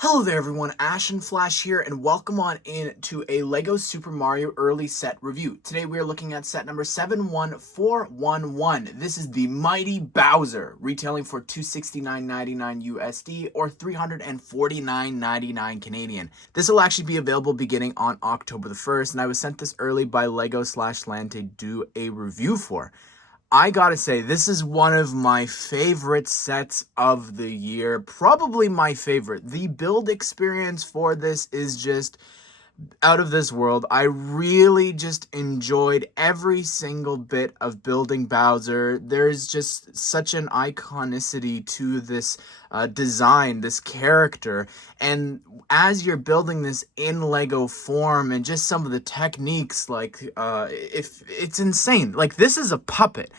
Hello there everyone, Ash and Flash here, and welcome on in to a LEGO Super Mario Early Set review. Today we are looking at set number 71411. This is the Mighty Bowser, retailing for $269.99 USD or $349.99 Canadian. This will actually be available beginning on October the 1st, and I was sent this early by LEGO/Land to do a review for. I gotta say, this is one of my favorite sets of the year. Probably my favorite. The build experience for this is just out of this world. I really just enjoyed every single bit of building Bowser. There's just such an iconicity to this design, this character, and as you're building this in Lego form and just some of the techniques, like if it's insane. Like, this is a puppet.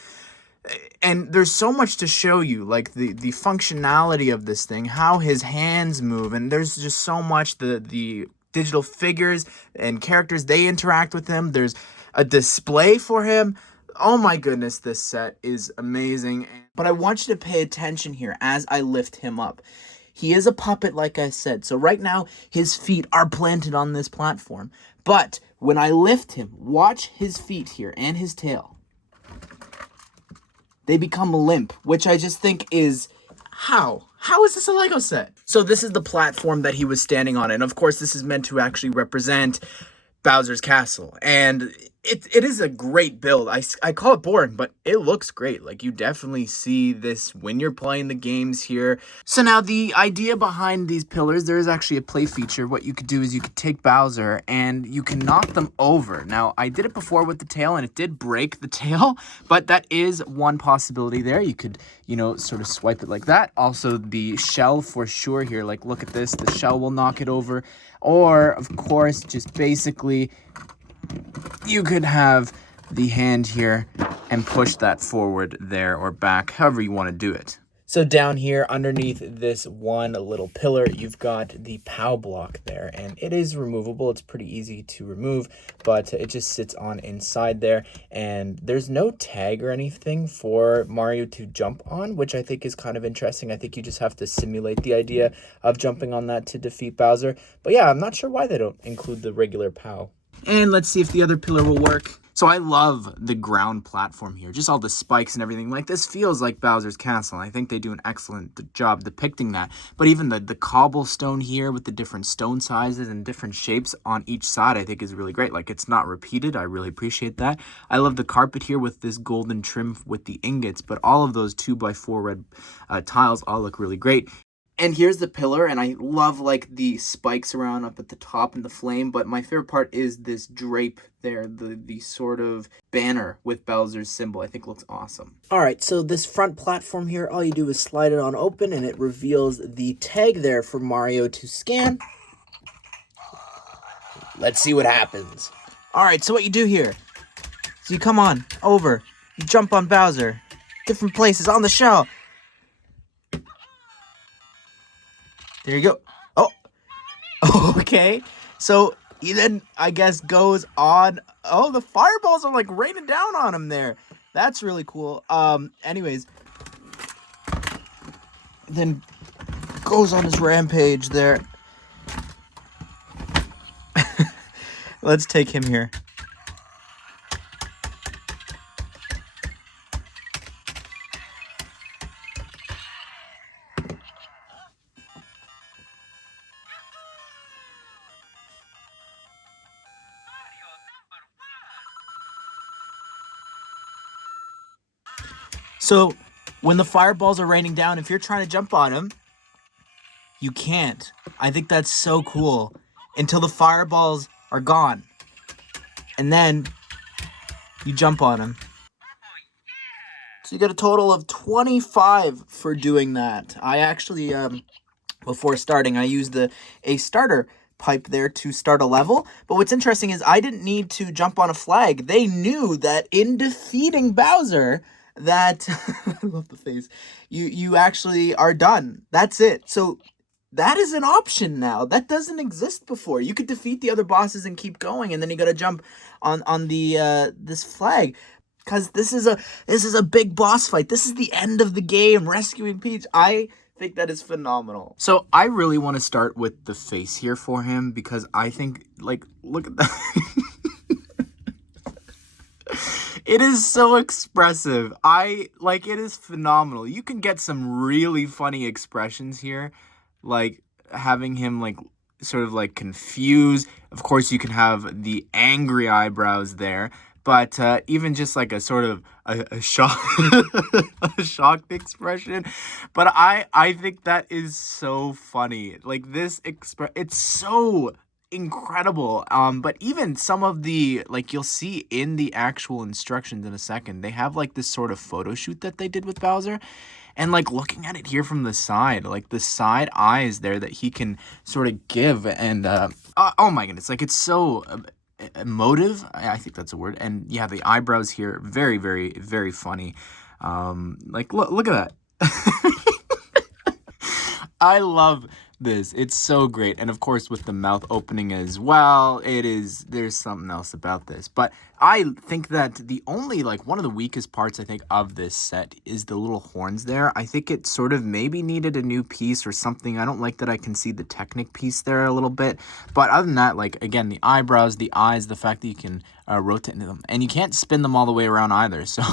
And there's so much to show you, like the functionality of this thing, how his hands move, and there's just so much. The digital figures and characters, they interact with him. There's a display for him. Oh my goodness, this set is amazing. But I want you to pay attention here as I lift him up. He is a puppet, like I said. So right now, his feet are planted on this platform. But when I lift him, watch his feet here and his tail. They become limp, which I just think is, how is this a Lego set? So this is the platform that he was standing on, and of course this is meant to actually represent Bowser's castle, and it is a great build. I call it boring, but it looks great. Like, you definitely see this when you're playing the games here. So now the idea behind these pillars, there is actually a play feature. What you could do is you could take Bowser and you can knock them over. Now, I did it before with the tail and it did break the tail, but that is one possibility there. You could, sort of swipe it like that. Also, the shell for sure here. Like, look at this. The shell will knock it over. Or, of course, just basically, you could have the hand here and push that forward there or back, however you want to do it. So down here underneath this one little pillar, you've got the POW block there, and it is removable. It's pretty easy to remove, but it just sits on inside there, and there's no tag or anything for Mario to jump on, which I think is kind of interesting. I think you just have to simulate the idea of jumping on that to defeat Bowser. But yeah, I'm not sure why they don't include the regular POW. And let's see if the other pillar will work. So I love the ground platform here, just all the spikes and everything. Like, this feels like Bowser's castle. I think they do an excellent job depicting that. But even the cobblestone here with the different stone sizes and different shapes on each side, I think is really great. Like, it's not repeated. I really appreciate that. I love the carpet here with this golden trim with the ingots, but all of those 2x4 red tiles all look really great. And here's the pillar, and I love, like, the spikes around up at the top and the flame, but my favorite part is this drape there, the sort of banner with Bowser's symbol. I think looks awesome. All right, so this front platform here, all you do is slide it on open, and it reveals the tag there for Mario to scan. Let's see what happens. All right, so what you do here, so you come on over, you jump on Bowser, different places on the shell. There you go. Oh, okay. So he then, I guess, goes on. Oh, the fireballs are like raining down on him there. That's really cool. Anyways, then goes on his rampage there. Let's take him here. So when the fireballs are raining down, if you're trying to jump on them, you can't. I think that's so cool. Until the fireballs are gone. And then you jump on them. So you get a total of 25 for doing that. I actually, before starting, I used a starter pipe there to start a level. But what's interesting is I didn't need to jump on a flag. They knew that in defeating Bowser, that I love the face, you actually are done. That's it. So that is an option now. That doesn't exist before. You could defeat the other bosses and keep going, and then you got to jump on the this flag, because this is a big boss fight. This is the end of the game, rescuing Peach. I think that is phenomenal. So I really want to start with the face here for him because I think, like, look at that. It is so expressive. It is phenomenal. You can get some really funny expressions here, like having him like sort of like confused. Of course, you can have the angry eyebrows there, but even just like a sort of a shock, a shocked expression. But I think that is so funny. Like this it's so incredible. But even some of the, like, you'll see in the actual instructions in a second, they have like this sort of photo shoot that they did with Bowser. And like looking at it here from the side, like the side eyes there that he can sort of give, and oh my goodness, like it's so emotive. I think that's a word. And yeah, the eyebrows here, very, very, very funny. Like look at that. I love this. It's so great. And of course, with the mouth opening as well, there's something else about this. But I think that the only, like, one of the weakest parts, I think, of this set is the little horns there. I think it sort of maybe needed a new piece or something. I don't like that I can see the Technic piece there a little bit. But other than that, like, again, the eyebrows, the eyes, the fact that you can rotate into them. And you can't spin them all the way around either. So,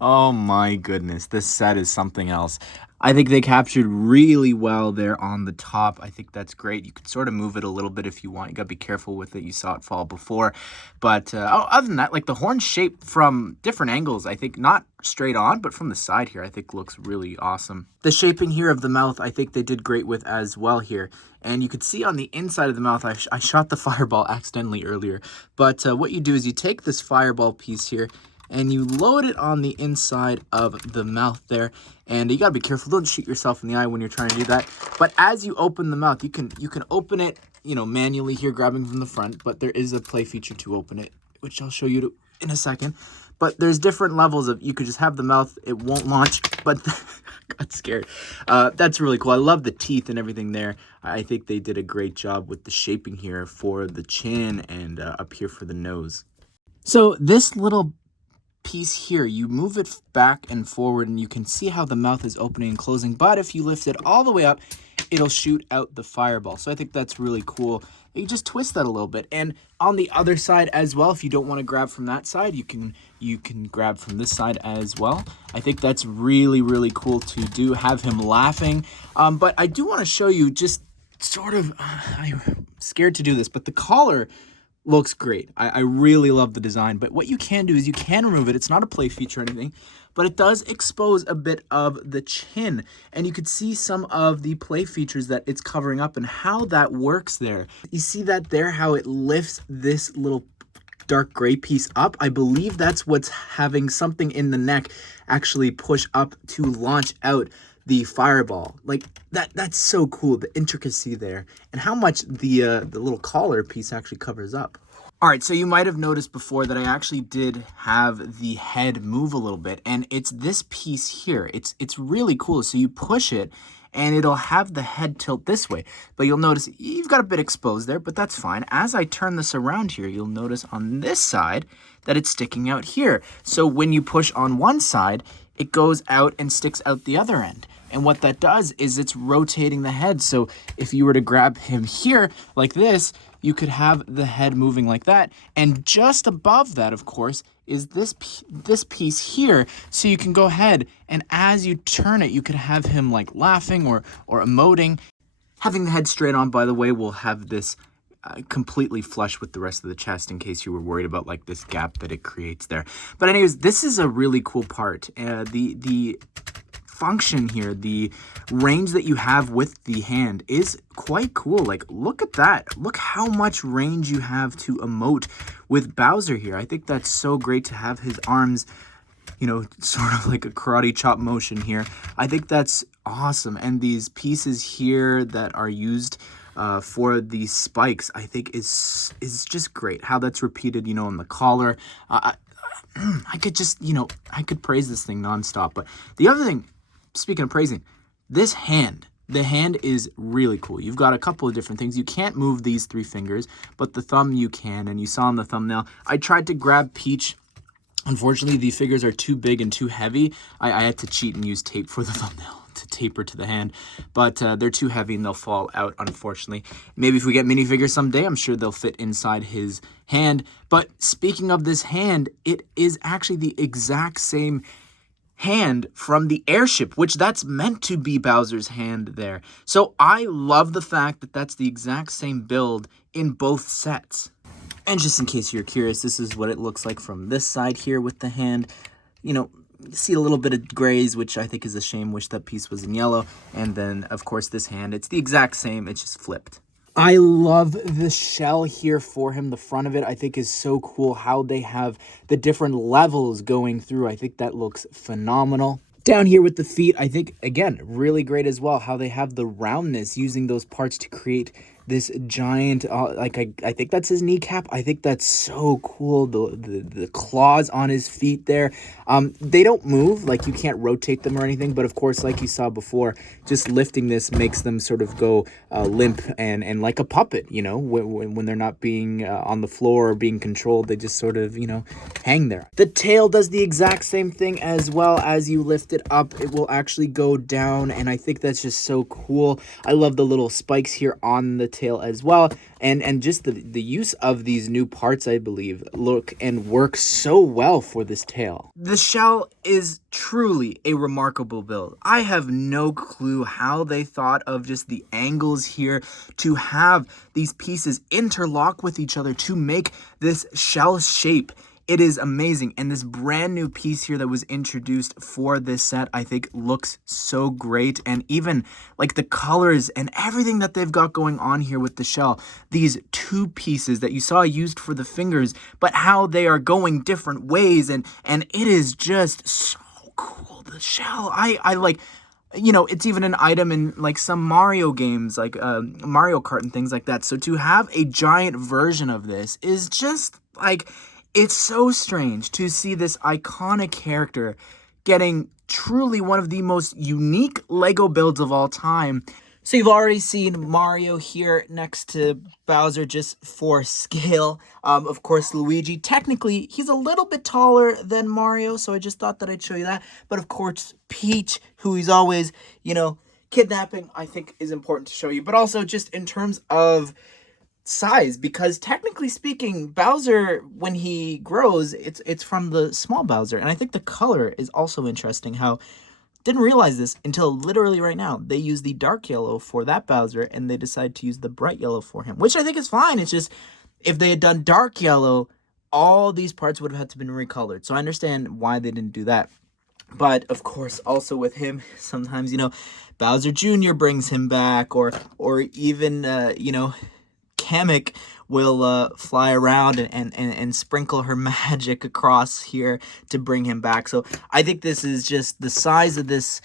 oh my goodness, this set is something else. I think they captured really well there on the top. I think that's great. You could sort of move it a little bit if you want. You got to be careful with it. You saw it fall before. But other than that, like the horn shape from different angles, I think not straight on, but from the side here, I think looks really awesome. The shaping here of the mouth, I think they did great with as well here. And you could see on the inside of the mouth, I shot the fireball accidentally earlier. But what you do is you take this fireball piece here, and you load it on the inside of the mouth there. And you gotta be careful, don't shoot yourself in the eye when you're trying to do that. But as you open the mouth, you can open it, manually here, grabbing from the front, but there is a play feature to open it, which I'll show you in a second. But there's different levels of, you could just have the mouth, it won't launch, but got scared. That's really cool. I love the teeth and everything there. I think they did a great job with the shaping here for the chin and up here for the nose. So this little piece here, you move it back and forward and you can see how the mouth is opening and closing, but if you lift it all the way up, it'll shoot out the fireball. So I think that's really cool. You just twist that a little bit. And on the other side as well, if you don't want to grab from that side, you can grab from this side as well. I think that's really, really cool to do, have him laughing. But I do want to show you just sort of, I'm scared to do this, but the collar looks great. I really love the design, but what you can do is you can remove it. It's not a play feature or anything, but it does expose a bit of the chin, and you could see some of the play features that it's covering up and how that works there. You see that there, how it lifts this little dark gray piece up. I believe that's what's having something in the neck actually push up to launch out the fireball. Like that's so cool, the intricacy there, and how much the little collar piece actually covers up. All right, so you might have noticed before that I actually did have the head move a little bit, and it's this piece here. It's really cool. So you push it and it'll have the head tilt this way, but you'll notice you've got a bit exposed there, but that's fine. As I turn this around here, you'll notice on this side that it's sticking out here. So when you push on one side, it goes out and sticks out the other end. And what that does is it's rotating the head. So if you were to grab him here like this, you could have the head moving like that. And just above that, of course, is this piece here. So you can go ahead and as you turn it, you could have him like laughing or emoting. Having the head straight on, by the way, will have this completely flush with the rest of the chest in case you were worried about like this gap that it creates there. But anyways, this is a really cool part. The function here, the range that you have with the hand is quite cool. Like, look at that. Look how much range you have to emote with Bowser here. I think that's so great to have his arms, sort of like a karate chop motion here. I think that's awesome. And these pieces here that are used for these spikes, I think is just great. How that's repeated, on the collar. I could just, I could praise this thing nonstop. But the other thing, speaking of praising, the hand is really cool. You've got a couple of different things. You can't move these three fingers, but the thumb you can, and you saw in the thumbnail, I tried to grab Peach. Unfortunately, the fingers are too big and too heavy. I had to cheat and use tape for the thumbnail taper to the hand, but they're too heavy and they'll fall out, unfortunately. Maybe if we get minifigures someday, I'm sure they'll fit inside his hand. But speaking of this hand, it is actually the exact same hand from the airship, which that's meant to be Bowser's hand there. So I love the fact that that's the exact same build in both sets. And just in case you're curious, this is what it looks like from this side here with the hand. You know, you see a little bit of grays, which I think is a shame. Wish that piece was in yellow. And then, of course, this hand, it's the exact same. It's just flipped. I love the shell here for him. The front of it, I think, is so cool how they have the different levels going through. I think that looks phenomenal. Down here with the feet, I think, again, really great as well, how they have the roundness, using those parts to create this giant, like, I think that's his kneecap. I think that's so cool. The claws on his feet there. They don't move, like, you can't rotate them or anything, but of course, like you saw before, just lifting this makes them sort of go limp and like a puppet, you know, when they're not being on the floor or being controlled, they just sort of, you know, hang there. The tail does the exact same thing as well. As you lift it up, it will actually go down, and I think that's just so cool. I love the little spikes here on the tail as well, and just the use of these new parts, I believe, look and work so well for this tail. The shell is truly a remarkable build. I have no clue how they thought of just the angles here to have these pieces interlock with each other to make this shell shape. It is amazing, and this brand new piece here that was introduced for this set, I think looks so great, and even like the colors and everything that they've got going on here with the shell, these two pieces that you saw used for the fingers, but how they are going different ways, and it is just so cool. The shell, I like, you know, it's even an item in like some Mario games, like Mario Kart and things like that. So to have a giant version of this is just like, it's so strange to see this iconic character getting truly one of the most unique Lego builds of all time. So you've already seen Mario here next to Bowser just for scale. Of course, Luigi, technically, he's a little bit taller than Mario, so I just thought that I'd show you that. But of course, Peach, who he's always, you know, kidnapping, I think is important to show you. But also just in terms of size, because technically speaking, Bowser, when he grows, it's from the small Bowser, and I think the color is also interesting. How didn't realize this until literally right now. They use the dark yellow for that Bowser, and they decide to use the bright yellow for him, which I think is fine. It's just if they had done dark yellow, all these parts would have had to been recolored. So I understand why they didn't do that. But of course, also with him, sometimes, you know, Bowser Jr. brings him back, or even you know, Kamek will fly around and sprinkle her magic across here to bring him back. So I think this is just the size of this.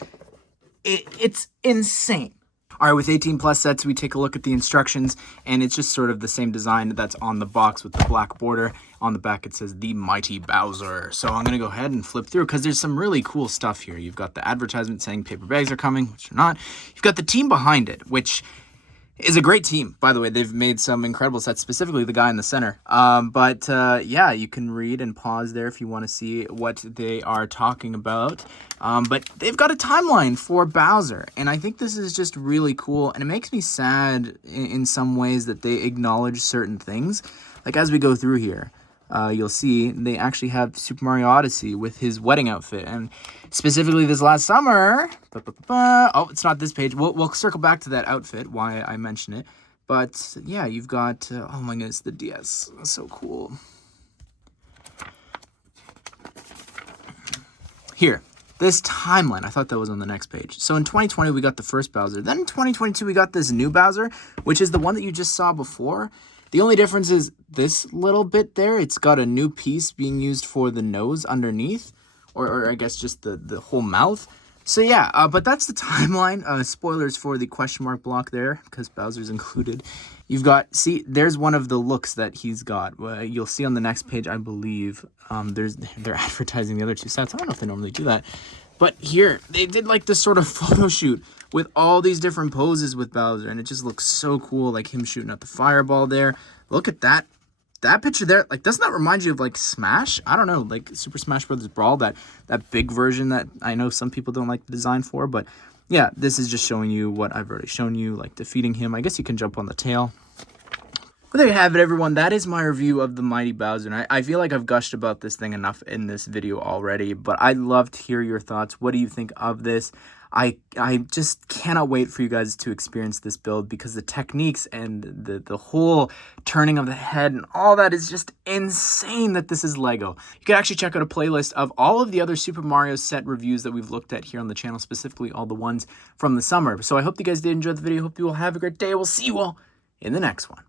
It's insane. All right, with 18 plus sets, we take a look at the instructions, and it's just sort of the same design that's on the box with the black border. On the back, it says The Mighty Bowser. So I'm going to go ahead and flip through because there's some really cool stuff here. You've got the advertisement saying paper bags are coming, which are not. You've got the team behind it, which is a great team, by the way. They've made some incredible sets, specifically the guy in the center. Yeah, you can read and pause there if you want to see what they are talking about. But they've got a timeline for Bowser, and I think this is just really cool, and it makes me sad in some ways that they acknowledge certain things. Like, as we go through here, you'll see they actually have Super Mario Odyssey with his wedding outfit, and specifically this last summer, oh, it's not this page. We'll circle back to that outfit, why I mention it. But yeah, you've got, oh my goodness, the DS. That's so cool. Here, this timeline, I thought that was on the next page. So in 2020, we got the first Bowser. Then in 2022, we got this new Bowser, which is the one that you just saw before. The only difference is this little bit there. It's got a new piece being used for the nose underneath, or I guess just the whole mouth. So yeah, but that's the timeline. Spoilers for the question mark block there, because Bowser's included. You've got, see, there's one of the looks that he's got. You'll see on the next page, I believe, they're advertising the other two sets. I don't know if they normally do that. But here, they did like this sort of photo shoot with all these different poses with Bowser, and it just looks so cool, like him shooting at the fireball there. Look at that. That picture there, like, doesn't that remind you of, like, Smash? I don't know, like Super Smash Bros. Brawl, that big version that I know some people don't like the design for, but yeah, this is just showing you what I've already shown you, like defeating him. I guess you can jump on the tail. But there you have it, everyone. That is my review of the Mighty Bowser. And I feel like I've gushed about this thing enough in this video already, but I'd love to hear your thoughts. What do you think of this? I just cannot wait for you guys to experience this build, because the techniques and the whole turning of the head and all that is just insane that this is Lego. You can actually check out a playlist of all of the other Super Mario set reviews that we've looked at here on the channel, specifically all the ones from the summer. So I hope you guys did enjoy the video. Hope you all have a great day. We'll see you all in the next one.